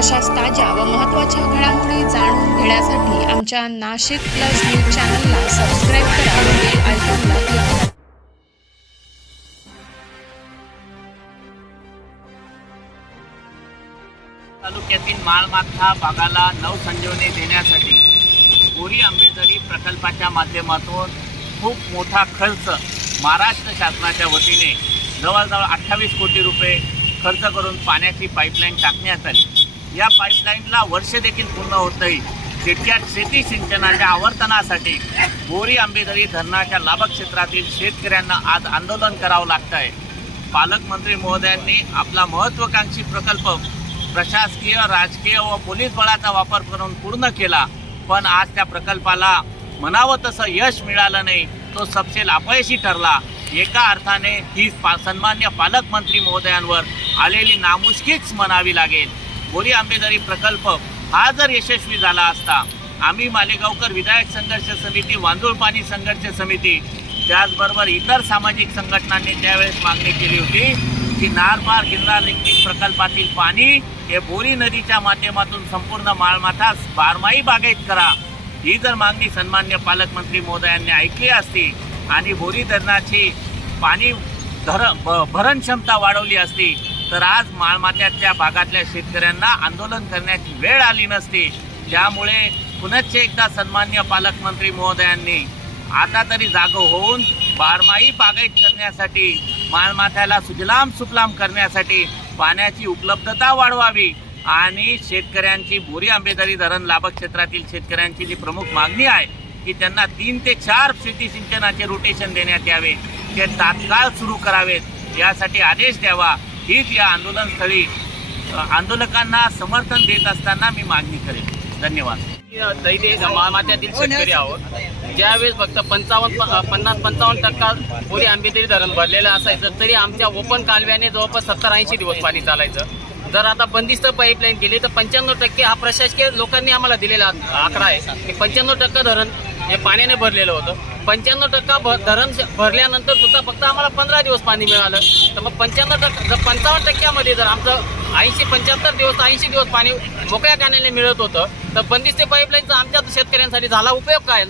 अशाच ताज्या व महत्त्वाच्या घडामोडी जाणून घेण्यासाठी आमच्या नाशिक प्लस न्यूज चॅनलला सबस्क्राईब करा बेल आयकॉनला क्लिक करा. तालुक्यातील माळमाथा भागाला नवसंजीवनी देण्यासाठी बोरी आंबेजरी प्रकल्पाच्या माध्यमातून खूप मोठा खर्च महाराष्ट्र शासनाच्या वतीने जवळजवळ अठ्ठावीस कोटी रुपये खर्च करून पाण्याची पाईपलाईन टाकण्यात आली. या पाईपलाईनला वर्ष देखील पूर्ण होत नाही. तितक्या शेती सिंचनाच्या आवर्तनासाठी बोरी आंबेदरी धरणाच्या लाभक्षेत्रातील शेतकऱ्यांना आज आंदोलन करावं लागत आहे पालकमंत्री महोदयांनी आपला महत्त्वाकांक्षी प्रकल्प प्रशासकीय राजकीय व पोलीस बळाचा वापर करून पूर्ण केला. पण आज त्या प्रकल्पाला म्हणावं तसं यश मिळालं नाही. तो सपशेल अपयशी ठरला. एका अर्थाने ही पा सन्मान्य पालकमंत्री महोदयांवर आलेली नामुष्कीच म्हणावी लागेल. बोरी आंबेदारी प्रकल्प हा जर यशस्वी झाला असता आम्ही मालेगावकर विधायक संघर्ष समिती वांदूळ पाणी संघर्ष समिती त्याचबरोबर इतर सामाजिक संघटनांनी त्यावेळेस मागणी केली होती की नारपार गिरणार लिंकिंग प्रकल्पातील पाणी हे बोरी नदीच्या माध्यमातून संपूर्ण माळमाथास बारमाही बागेत करा. ही जर मागणी सन्मान्य पालकमंत्री महोदयांनी ऐकली असती आणि बोरी धरणाची पाणी धर भ- भरण क्षमता वाढवली असती तर आज माळमात्यातल्या भागातल्या शेतकऱ्यांना आंदोलन करण्याची वेळ आली नसती. त्यामुळे पुनश्च एकदा सन्मान्य पालकमंत्री महोदयांनी आता तरी जाग होऊन बारमाही बागायत करण्यासाठी माळमाथ्याला सुजलाम सुफलाम करण्यासाठी पाण्याची उपलब्धता वाढवावी आणि शेतकऱ्यांची बोरी आंबेदरी धरण लाभक क्षेत्रातील शेतकऱ्यांची जी प्रमुख मागणी आहे की त्यांना तीन ते चार शेती सिंचनाचे रोटेशन देण्यात यावे. ते तात्काळ सुरू करावेत. यासाठी आदेश द्यावा. हीच या आंदोलनस्थळी आंदोलकांना समर्थन देत असताना मी मागणी करेन. धन्यवाद. दैते माथ्यातील शेतकरी आहोत. ज्यावेळेस फक्त पंचावन्न पन्नास पंचावन्न टक्का पुरी आंबेदरी धरण भरलेलं असायचं तरी आमच्या ओपन कालव्याने जवळपास सत्तर ऐंशी दिवस पाणी चालायचं. जर आता बंदिस्त पाईपलाईन केली तर पंच्याण्णव टक्के हा प्रशासकीय लोकांनी आम्हाला दिलेला आकडा आहे की पंच्याण्णव टक्का धरण हे पाण्याने भरलेलं होतं. पंच्याण्णव टक्का भर धरण भरल्यानंतर सुद्धा फक्त आम्हाला पंधरा दिवस पाणी मिळालं. तर मग पंच्याण्णव टक्का जर पंचावन्न टक्क्यामध्ये जर आमचं ऐंशी पंच्याहत्तर दिवस ऐंशी दिवस पाणी मोकळ्या कानाने मिळत होतं तर बंदिस्त पाईपलाईनचा आमच्या शेतकऱ्यांसाठी झाला उपयोग काय?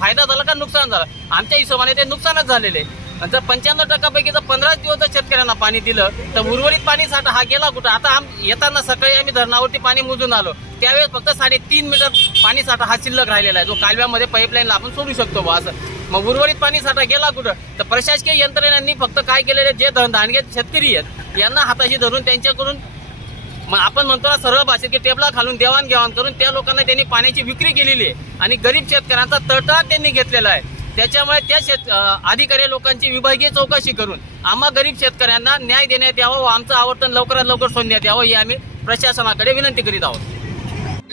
फायदा झाला का नुकसान झालं? आमच्या हिशोबाने ते नुकसानच झालेले आणि जर पंच्याण्णव टक्कापैकी जर पंधराच दिवस जर शेतकऱ्यांना पाणी दिलं तर उर्वरित पाणी साठा हा गेला कुठं? आता आम येताना सकाळी आम्ही धरणावरती पाणी मोजून आलो. त्यावेळेस फक्त साडेतीन मीटर पाणी साठा हा शिल्लक राहिलेला आहे. जो कालव्यामध्ये पाईपलाईनला आपण सोडू शकतो बा असं. मग उर्वरित पाणी साठा गेला कुठं? तर प्रशासकीय यंत्रणेयांनी फक्त काय केलेले जे धन दांडगे शेतकरी आहेत यांना हाताशी धरून त्यांच्याकडून मग आपण म्हणतो ना सरळ भाषेत की टेबला घालून देवाणघेवाण करून त्या लोकांना त्यांनी पाण्याची विक्री केलेली आहे. आणि गरीब शेतकऱ्यांचा तळतळा त्यांनी घेतलेला आहे. त्याच्यामुळे त्या शेत अधिकारी लोकांची विभागीय चौकशी करून आम्हा गरीब शेतकऱ्यांना न्याय देण्यात यावं व आमचं आवर्तन लवकरात लवकर सोडण्यात यावं ही आम्ही प्रशासनाकडे विनंती करीत आहोत.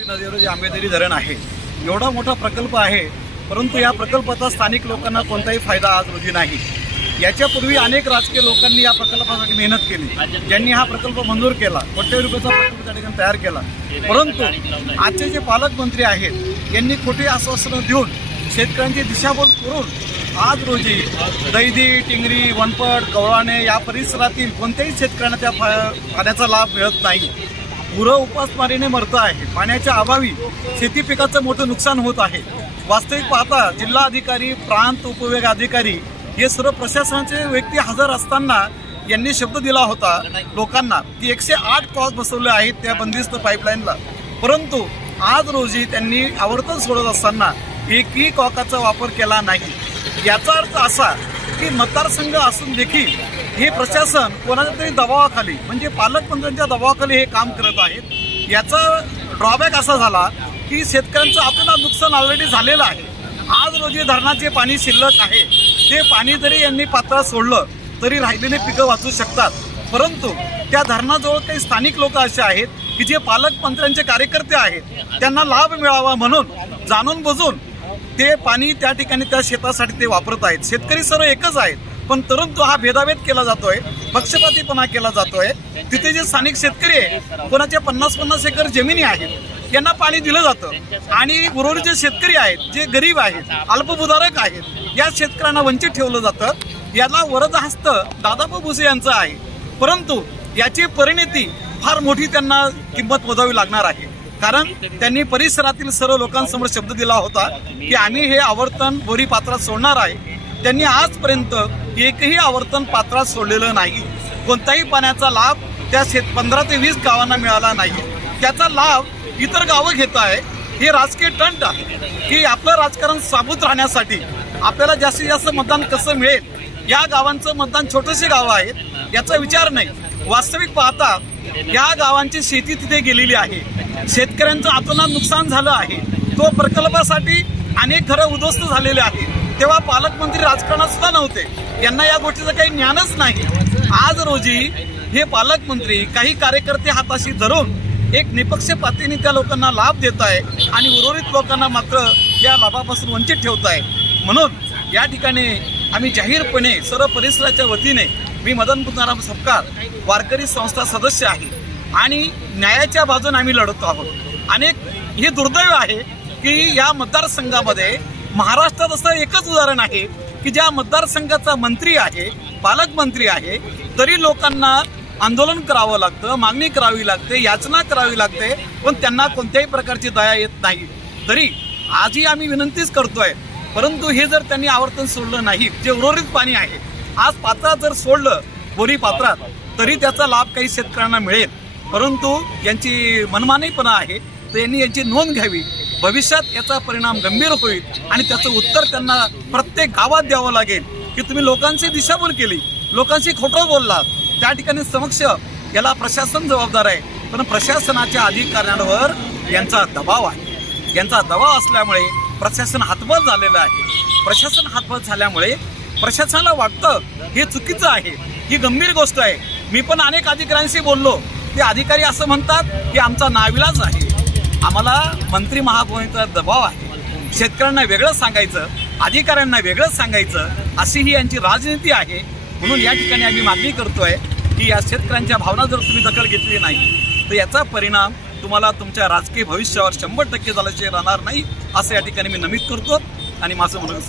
नदीवर जे आंबेदरी धरण आहे. एवढा मोठा प्रकल्प आहे परंतु या प्रकल्पाचा स्थानिक लोकांना कोणताही फायदा आज रोजी नाही. याच्यापूर्वी अनेक राजकीय लोकांनी या प्रकल्पासाठी मेहनत केली. ज्यांनी हा प्रकल्प मंजूर केला कोट्यवधी रुपयाचा प्रकल्प त्या ठिकाणी तयार केला. परंतु आजचे जे पालकमंत्री आहेत यांनी खोटी आश्वासनं देऊन शेतकऱ्यांची दिशाभूल करून आज रोजी दैदी टिंगरी वनपट कवळाणे या परिसरातील कोणत्याही शेतकऱ्यांना त्या पाण्याचा लाभ मिळत नाही. पुरं उपासमारीने मरत आहे. पाण्याच्या अभावी शेती पिकाचं मोठं नुकसान होत आहे. वास्तविक पाहता जिल्हा अधिकारी प्रांत उपविभाग अधिकारी हे सर्व प्रशासनाचे व्यक्ती हजर असताना यांनी शब्द दिला होता लोकांना. की एकशे आठ कॉज बसवले आहेत त्या बंदिस्त पाईपलाईनला. परंतु आज रोजी त्यांनी आवर्तन सोडत असताना एकही कॉकाचा वापर केला नाही. याचा अर्थ असा की मतदारसंघ असून देखील हे प्रशासन कोणाच्या तरी दबावाखाली म्हणजे पालकमंत्र्यांच्या दबावाखाली हे काम करत आहेत. याचा ड्रॉबॅक असा झाला की शेतकऱ्यांचं आपल्याला नुकसान ऑलरेडी झालेलं आहे. आज रोजी धरणाचे पाणी शिल्लक आहे ते पाणी जरी यांनी पात्रात सोडलं तरी राहिलेले पिकं वाचू शकतात. परंतु त्या धरणाजवळ काही स्थानिक लोक असे आहेत की जे पालकमंत्र्यांचे कार्यकर्ते आहेत त्यांना लाभ मिळावा म्हणून जाणून बुजून ते पाणी त्या ठिकाणी त्या शेतासाठी ते वापरत आहेत. शेतकरी सर्व एकच आहेत. पण परंतु हा भेदाभेद केला जातोय पक्षपातीपणा केला जातोय. तिथे जे स्थानिक शेतकरी आहे कोणाच्या पन्नास पन्नास एकर जमिनी आहेत यांना पाणी दिलं जातं. आणि उर्वरित जे शेतकरी आहेत जे गरीब आहेत अल्पभूधारक आहेत या शेतकऱ्यांना वंचित ठेवलं जातं. याला वरद हस्त दादापा भुसे यांचं आहे. परंतु याची परिणिती फार मोठी त्यांना किंमत मोजावी लागणार आहे. कारण त्यांनी परिसरातील सर्व लोकांसमोर शब्द दिला होता की आम्ही हे आवर्तन बोरी पात्रात सोडणार आहे. त्यांनी आजपर्यंत एकही आवर्तन पात्रात सोडलेलं नाही. कोणताही पाण्याचा लाभ त्या शेत पंधरा ते वीस गावांना मिळाला नाही. त्याचा लाभ इतर गावं घेत आहे. हे राजकीय टंट आहे. की आपलं राजकारण साबूत राहण्यासाठी आपल्याला जास्तीत जास्त मतदान कसं मिळेल? या गावांचं मतदान छोटेसे गाव आहेत याचा विचार नाही. वास्तविक पाहता या गावांची शेती तिथे गेलेली आहे. शेतकऱ्यांचं अतोनात नुकसान झालं आहे. तो प्रकल्पासाठी अनेक घरं उद्ध्वस्त झालेले आहेत. तेव्हा पालकमंत्री राजकारणात सुद्धा नव्हते. यांना या गोष्टीचं काही ज्ञानच नाही. आज रोजी हे पालकमंत्री काही कार्यकर्ते हाताशी धरून एक निपक्षपातीने त्या लोकांना लाभ देत आहे आणि उर्वरित लोकांना मात्र या लाभापासून वंचित ठेवत आहे. म्हणून या ठिकाणी आम्ही जाहीरपणे सर्व परिसराच्या वतीने मी मदन पुतनाराम सपकार वारकरी संस्था सदस्य आहे. आणि न्यायाच्या बाजूने आम्ही लढतो आहोत. अनेक हे दुर्दैव आहे की या मतदारसंघामध्ये महाराष्ट्रात असं एकच उदाहरण आहे की ज्या मतदारसंघाचा मंत्री आहे पालकमंत्री आहे तरी लोकांना आंदोलन करावं लागतं मागणी करावी लागते याचना करावी लागते पण त्यांना कोणत्याही प्रकारची दया येत नाही. तरी आजही आम्ही विनंतीच करतोय परंतु हे जर त्यांनी आवर्तन सोडलं नाही जे उर्वरित पाणी आहे आज पात्रात जर सोडलं बोरी पात्रात तरी त्याचा लाभ काही शेतकऱ्यांना मिळेल. परंतु यांची मनमानीपणा आहे. तर यांनी याची नोंद घ्यावी. भविष्यात याचा परिणाम गंभीर होईल आणि त्याचं उत्तर त्यांना प्रत्येक गावात द्यावं लागेल की तुम्ही लोकांची दिशाभूल केली. लोकांशी खोटं बोललात. त्या ठिकाणी समक्ष याला प्रशासन जबाबदार आहे. पण प्रशासनाच्या अधिकाऱ्यांवर यांचा दबाव आहे. यांचा दबाव असल्यामुळे प्रशासन हातबल झालेलं आहे. प्रशासन हातबल झाल्यामुळे प्रशासनाला वाटतं हे चुकीचं आहे. ही गंभीर गोष्ट आहे. मी पण अनेक अधिकाऱ्यांशी बोललो. ते अधिकारी असं म्हणतात की आमचा नाविलाज आहे आम्हाला मंत्री महापौरांचा दबाव आहे. शेतकऱ्यांना वेगळंच सांगायचं अधिकाऱ्यांना वेगळंच सांगायचं अशी ही यांची राजनीती आहे. म्हणून या ठिकाणी आम्ही मागणी करतोय की या शेतकऱ्यांच्या भावना जर तुम्ही दखल घेतली नाही तर याचा परिणाम तुम्हाला तुमच्या राजकीय भविष्यावर शंभर टक्के झाल्याचे राहणार नाही असं या ठिकाणी मी नमूद करतो. आणि माझं म्हणून